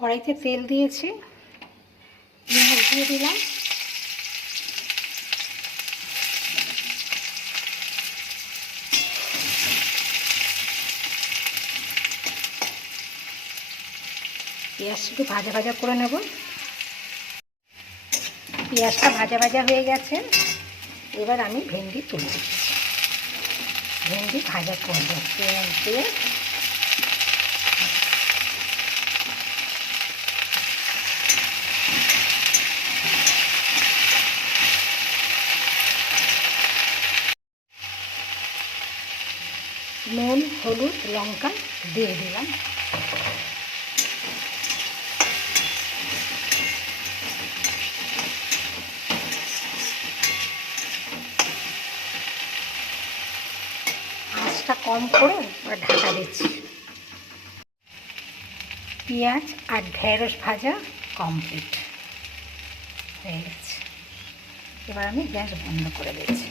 কড়াইতে তেল দিয়েছি, পেঁয়াজ দিয়ে দিলাম, পেঁয়াজ একটু ভাজা ভাজা করে নেব। পেঁয়াজটা ভাজা ভাজা হয়ে গেছে, এবার আমি ভেন্ডি তুলে দিচ্ছি। ভেন্ডি ভাজা করবো পেঁয়াজ দিয়ে। নুন, হলুদ, লঙ্কা দিয়ে দিলাম। আঁচটা কম করে ঢাকা দিচ্ছি। পেঁয়াজ আর ঢেঁড়স ভাজা কমপ্লিট হয়ে গেছে, এবার আমি গ্যাস বন্ধ করে দিচ্ছি।